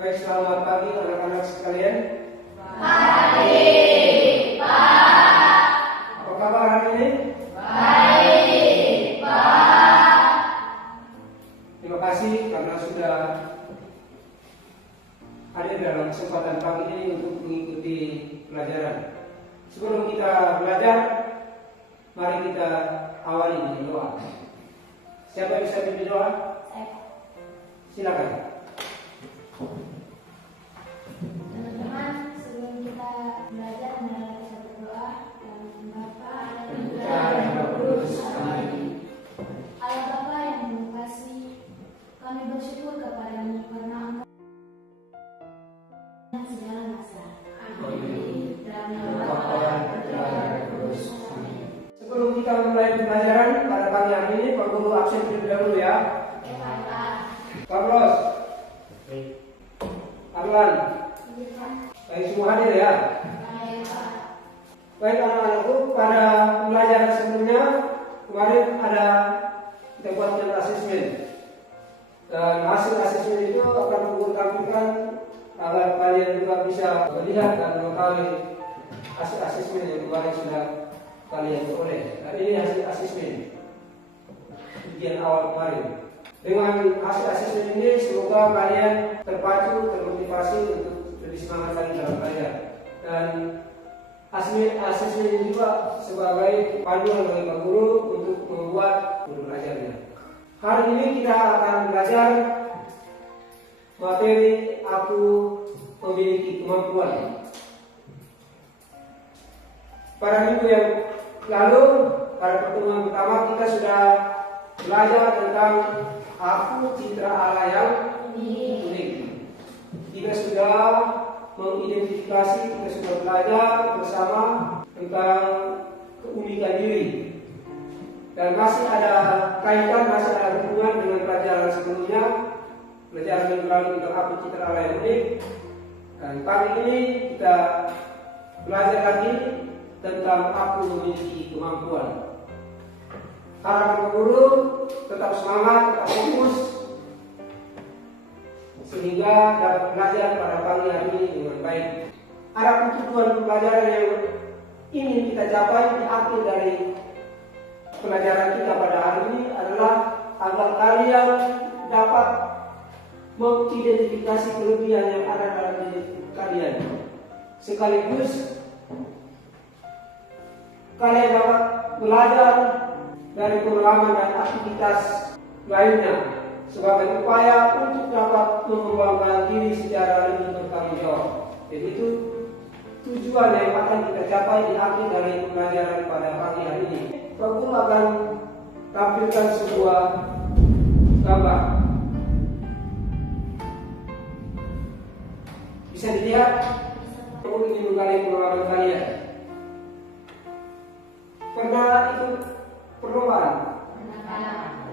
Baik, selamat pagi anak-anak sekalian. Pagi, Pak. Apa kabar hari ini? Baik, Pak. Terima kasih karena sudah hadir dalam kesempatan pagi ini untuk mengikuti pelajaran. Sebelum kita belajar, mari kita awali dengan doa. Siapa yang bisa pimpin doa? Silakan. Teman-teman, sebelum kita belajar, marilah kita berdoa. Bapa Dan Putra dan Roh Kudus. Amin. Allah Bapa yang mengasihi, kami bersyukur kepadamu karena Engkau yang segala masa. Amin. Dan Bapa dan Putra dan Roh Kudus. Amin. Sebelum kita memulai pembelajaran pada pagi hari ini, Pak Guru absen terlebih dahulu ya. Carlos, Arlan, baik semua hadir ya. Baik anak-anakku, pada pembelajaran sebelumnya kemarin ada kita buatkan asesmen, dan hasil asesmen itu akan Guru tampilkan agar kalian juga bisa melihat dan mengetahui hasil asesmen yang kemarin sudah kalian peroleh. Dan ini hasil asesmen ujian awal kemarin. Dengan hasil asesmen ini semoga kalian terpacu, termotivasi untuk lebih semangat lagi dalam belajar. Dan asesmen ini juga sebagai panduan bagi Pak Guru untuk membuat guru belajarnya. Hari ini kita akan belajar materi aku memiliki kemampuan. Pada minggu yang lalu, pada pertemuan pertama kita sudah belajar tentang aku citra Allah yang unik. Kita sudah mengidentifikasi, kita sudah belajar bersama tentang keunikan diri. Dan masih ada kaitan, masih ada hubungan dengan pelajaran sebelumnya, pelajaran minggu lalu tentang aku citra Allah yang unik. Dan pagi ini kita belajar lagi tentang aku memiliki kemampuan. Harapan Guru tetap semangat, tetap fokus, sehingga dapat belajar pada pagi hari ini dengan baik. Ada tujuan pembelajaran yang ingin kita capai di akhir dari pelajaran kita pada hari ini adalah agar kalian dapat mengidentifikasi kelebihan yang ada dalam diri kalian, sekaligus kalian dapat belajar dari pengalaman dan aktivitas lainnya sebagai upaya untuk dapat mengembangkan diri secara lebih bertanggung jawab. Jadi itu tujuan yang akan kita capai di akhir dari pembelajaran pada pagi hari ini. Pak Guru akan tampilkan sebuah gambar. Bisa dilihat? Pak Guru ingin menggali pengalaman kalian. Pernah ikut perlombaan?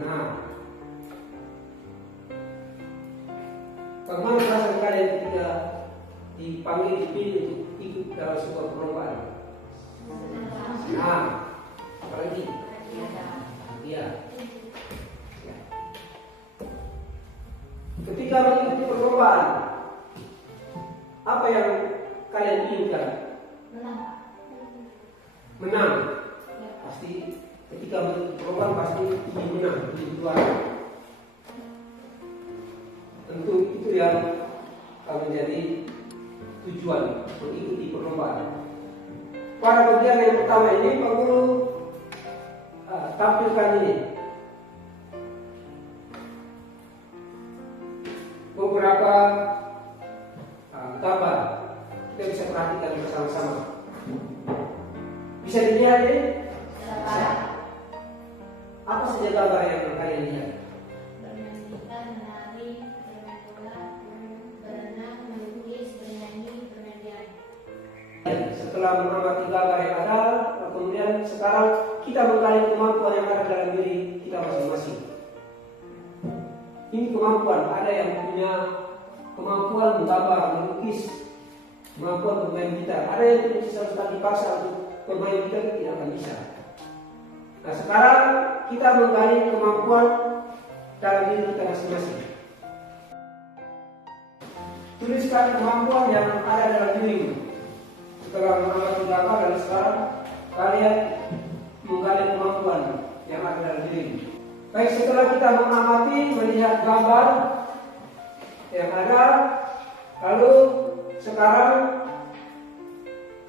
Nah, bagaimana perasaan kalian ketika dipanggil dipilih untuk ikut dalam sebuah perlombaan? Nah, apalagi? Iya. Ketika mengikuti perlombaan, apa yang kalian inginkan? Menang. Pasti ketika mengikuti perlombaan pasti ingin menang, ingin juara. Tentu itu yang akan menjadi tujuan mengikuti perlombaan. Pada bagian yang pertama ini Pak Guru tampilkan ini beberapa gambar. Kita bisa perhatikan bersama-sama. Bisa dilihat ini? Apa saja gambar yang kalian lihat? bermain gitar, menari, bermain bola, berenang, melukis, bernyanyi, bermain piano. Setelah mengamati gambar yang ada, kemudian sekarang kita menggali kemampuan yang ada dalam diri kita masing-masing. Ini kemampuan, ada yang punya kemampuan menggambar, melukis, kemampuan bermain gitar. Ada yang tidak bisa sekali dipaksa untuk bermain gitar, tidak akan bisa. Nah sekarang kita menggali kemampuan dalam diri kita masing-masing. tuliskan kemampuan yang ada dalam dirimu. Setelah mengamati data dan sekarang kalian menggali kemampuan yang ada dalam dirimu. Baik, setelah kita mengamati, melihat gambar yang ada, lalu sekarang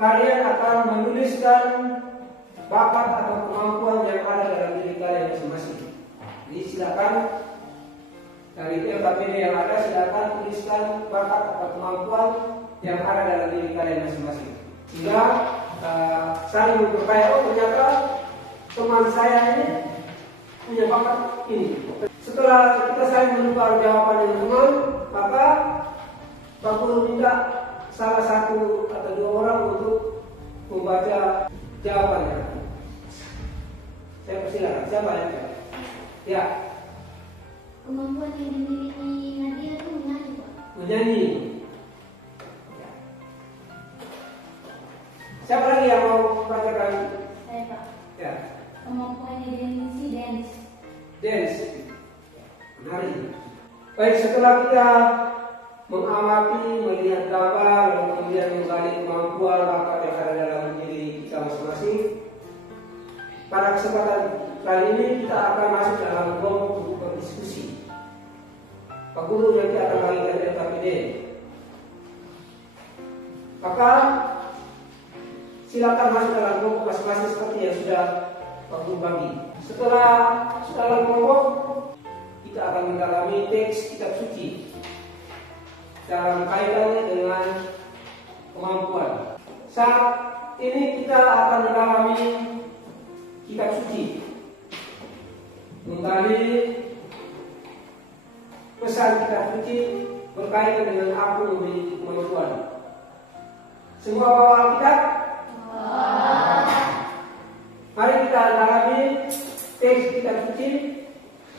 kalian akan menuliskan bakat atau kemampuan yang ada dalam diri kalian masing-masing. Jadi silakan dari LKPD yang ada, silakan tuliskan bakat atau kemampuan yang ada dalam diri kalian masing-masing. Sehingga saling berkaya, oh ternyata teman saya ini punya bakat ini. Setelah kita saling menukar jawaban dengan teman, maka Pak Guru minta salah satu atau dua orang untuk membaca jawabannya. Saya persilakan, siapa yang jawab? Ya. Kemampuan yang dimiliki Nadia itu menyanyi, Pak. Menyanyi. Ya. Siapa lagi yang mau membacakan? Saya, Pak. Ya. Kemampuan yang dimiliki dance. Dance. Menari. Baik, setelah kita mengamati, melihat gambar, lalu kemudian menggali kemampuan bakat yang ada dalam diri kita masing-masing, pada kesempatan kali ini kita akan masuk dalam kelompok untuk berdiskusi. Pak Guru nanti akan bagikan LKPD. Maka silakan masuk dalam kelompok masing-masing seperti yang sudah Pak Guru bagi. Setelah dalam kelompok, kita akan mendalami teks kitab suci dalam kaitannya dengan kemampuan. Saat ini kita akan mendalami kitab suci, menggali pesan kitab suci berkaitan dengan aku memiliki kemampuan. Semua bawa Alkitab? Mari kita dalami teks kitab suci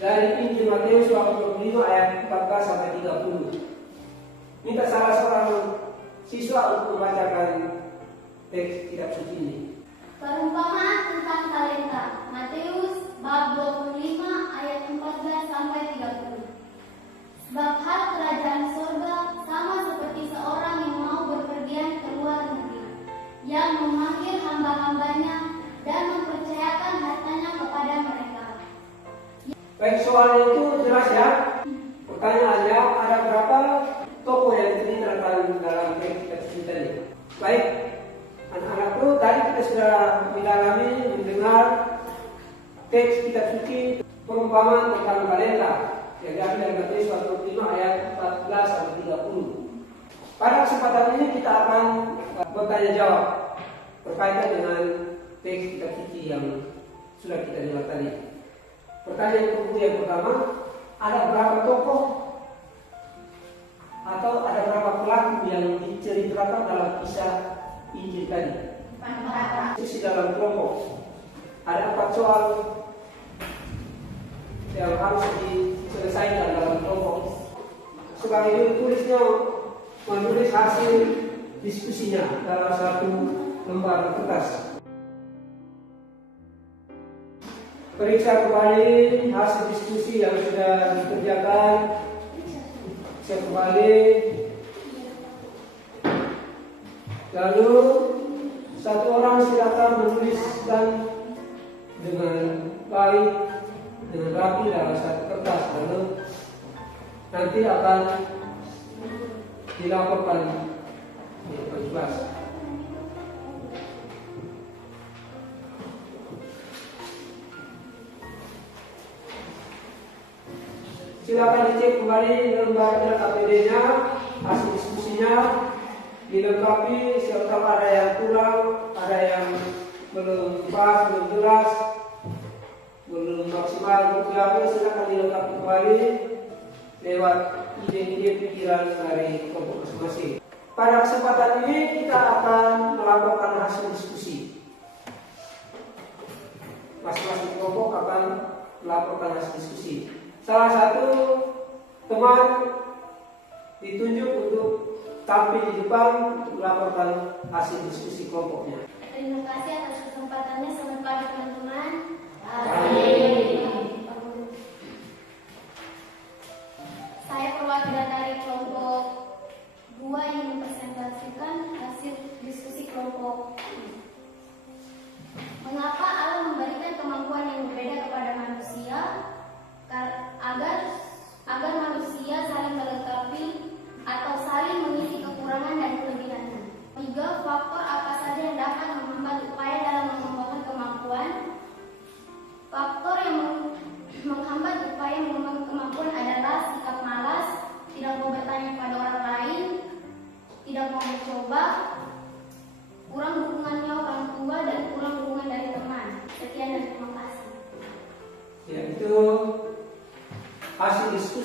dari Injil Matius 25 ayat 14 sampai 30. Minta salah seorang siswa untuk membacakan teks kitab suci ini. Perumpamaan tentang talenta. Matius bab 25 ayat 14 sampai 30. Sebab hal kerajaan surga sama seperti seorang yang mau berpergian ke luar negeri, yang memanggil hamba-hambanya dan mempercayakan hartanya kepada mereka. Baik, soalnya itu jelas ya. Pertanyaannya, ada berapa tokoh yang diceritakan dalam teks kitab suci tadi? Baik, anak-anakku, tadi kita sudah mendalami, mendengar teks kitab suci perumpamaan tentang talenta yang diambil dari Matius 25 ayat 14 sampai 30. Pada kesempatan ini kita akan bertanya jawab berkaitan dengan teks kitab suci yang sudah kita dengar tadi. Pertanyaan yang pertama, ada berapa tokoh atau ada berapa pelaku yang diceritakan dalam kisah Injil tadi? Sisi dalam kelompok. Ada 4 soal yang harus diselesaikan dalam kelompok. Sebagai juru tulisnya menulis hasil diskusinya dalam satu lembar kertas. Periksa kembali hasil diskusi yang sudah dikerjakan. Cek kembali. Lalu satu orang silakan menuliskan dengan baik, dengan rapi dalam satu kertas. Lalu nanti akan dilaporkan di kelas. Silakan dicek kembali lembar LKPD-nya, hasil diskusinya, dilengkapi serta ada yang kurang, ada yang belum pas, belum jelas, belum maksimal untuk diambil. Silakan dilengkapi kembali lewat ide-ide pikiran dari kelompok masing-masing. Pada kesempatan ini kita akan melakukan hasil diskusi. Masing-masing kelompok akan melakukan hasil diskusi. Salah satu teman ditunjuk untuk tampil di depan untuk melaporkan hasil diskusi kelompoknya. Terima kasih atas kesempatannya. Selamat pagi teman-teman. Saya perwakilan dari kelompok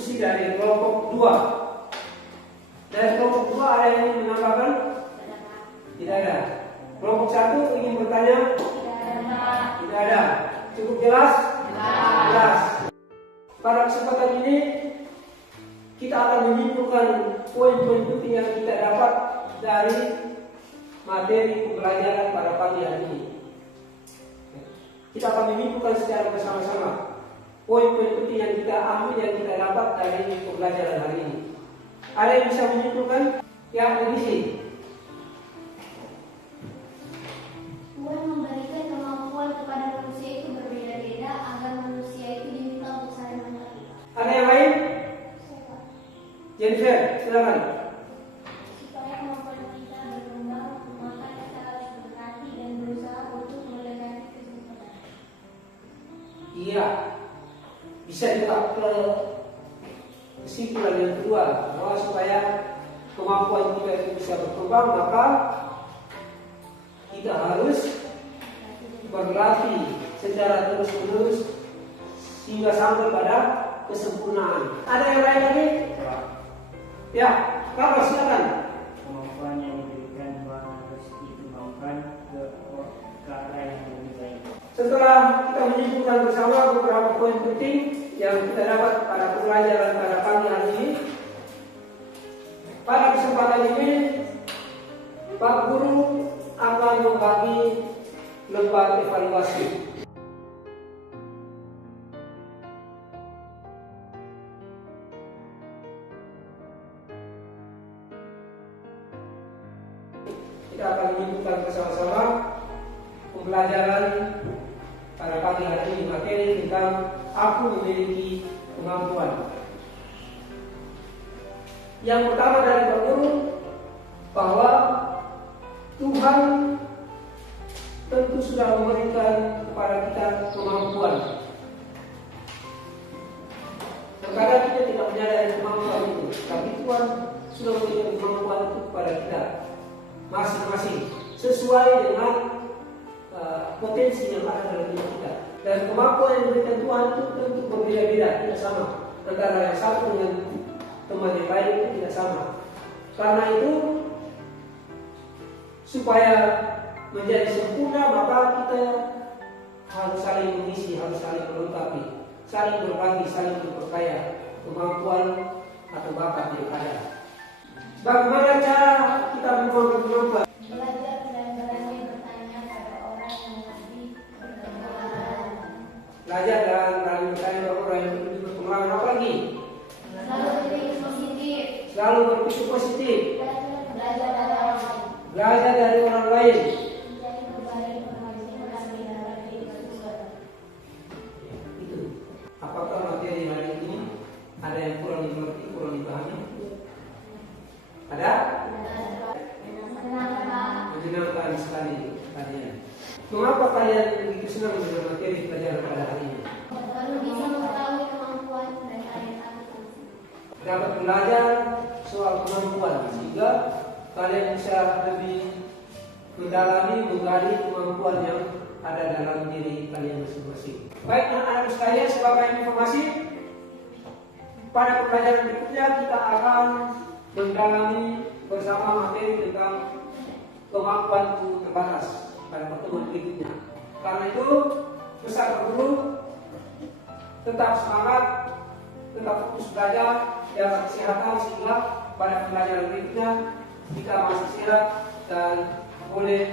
diskusi dari kelompok 2. Dari kelompok 2 ada yang ingin menambahkan? Tidak ada. Kelompok 1 ingin bertanya? Tidak ada. Cukup jelas? Jelas. Pada kesempatan ini kita akan menyimpulkan poin-poin penting yang kita dapat dari materi pembelajaran pada pagi hari ini. Kita akan menyimpulkan secara bersama-sama poin-poin penting yang kita ambil, yang kita dapat dari pembelajaran hari ini. Ada yang bisa menyimpulkan? Ya, Edisi. Tuhan memberikan kemampuan kepada manusia itu berbeda-beda agar manusia itu diminta untuk saling mengerti. Ada yang lain? Jennifer, silakan. Supaya kemampuan kita berkembang, maka kita harus berhati dan berusaha untuk mendekati kesempatan. Iya. Bisa juga ke kesimpulan yang kedua, bahwa supaya kemampuan kita itu bisa berkembang, maka kita harus berlatih secara terus-menerus hingga sampai pada kesempurnaan. Ada yang lain lagi? Ya, Kakak silakan. Kemampuan yang diberikan harus dikembangkan ke arah yang lebih baik. Setelah kita menyimpulkan bersama beberapa poin penting yang kita dapat pada pembelajaran pada pagi hari ini, pada kesempatan ini Pak Guru akan membagi lembar evaluasi. Kita akan menyimpulkan bersama-sama pembelajaran pada pagi hari ini materi tentang aku memiliki kemampuan. Yang pertama dari Pak Guru, bahwa Tuhan tentu sudah memberikan kepada kita kemampuan. Terkadang kita tidak menyadari kemampuan itu, tapi Tuhan sudah memberikan kemampuan itu kepada kita masing-masing sesuai dengan potensi yang ada dalam diri kita. Dan kemampuan yang diberikan Tuhan itu tentu berbeda-beda, tidak sama. Antara yang satu dengan teman yang lain itu tidak sama. Karena itu, supaya menjadi sempurna, maka kita harus saling mengisi, harus saling melengkapi, saling berbagi, saling memperkaya kemampuan atau bakat yang ada. Bagaimana cara kita mengembangkan kemampuan? Belajar dan berani bertanya pada orang yang lebih berpengalaman. Belajar dan berani bertanya pada orang yang lebih berpengalaman. Apa lagi? Selalu berpikir positif. Selalu berpikir positif. Belajar dari orang lain. Belajar dari orang lain. Menjadi berbalik informasi dalam diri sesuatu. Itu. Apakah materi hari ini ada yang kurang dimengerti, kurang dipahami? Ada? Menyenangkan sekali kalian. Mengapa kalian begitu senang dengan materi pelajaran pada hari ini? Lalu bisa mengetahui kemampuan dan talenta kita. Dapat belajar soal kemampuan sehingga kalian bisa lebih mendalami, menggali kemampuan yang ada dalam diri kalian masing-masing. Baik anak-anak sekalian, sebagai informasi, pada pembelajaran berikutnya kita akan mendalami bersama materi tentang kemampuanku terbatas pada pertemuan berikutnya. Karena itu, pesan Pak Guru, tetap semangat, tetap fokus belajar, jaga kesehatan sehingga pada pembelajaran berikutnya kita masih sehat dan boleh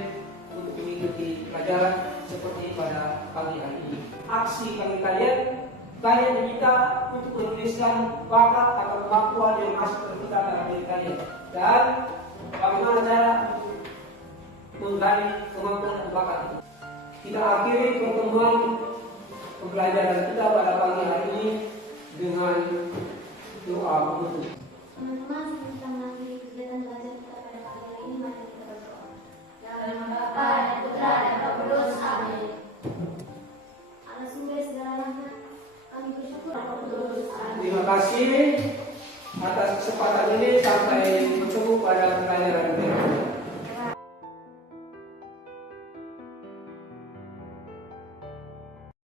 untuk mengikuti pelajaran seperti pada pagi hari ini. Aksi bagi kalian diminta untuk menuliskan bakat atau kemampuan yang masih tercipta dalam diri kalian dan bagaimana cara untuk menggali kemampuan dan bakat itu. Kita akhiri pertemuan pembelajaran kita pada pagi hari ini dengan doa penutup. Teman-teman, sebelum kita mengakhiri kegiatan belajar kita pada pagi hari ini, mari kita berdoa. Dalam nama Bapa dan Putra dan Roh Kudus. Amin. Allah sumber segala rahmat, kami bersyukur Roh Kudus. Amin. Terima kasih atas kesempatan ini, sampai bertemu pada pelajaran berikutnya.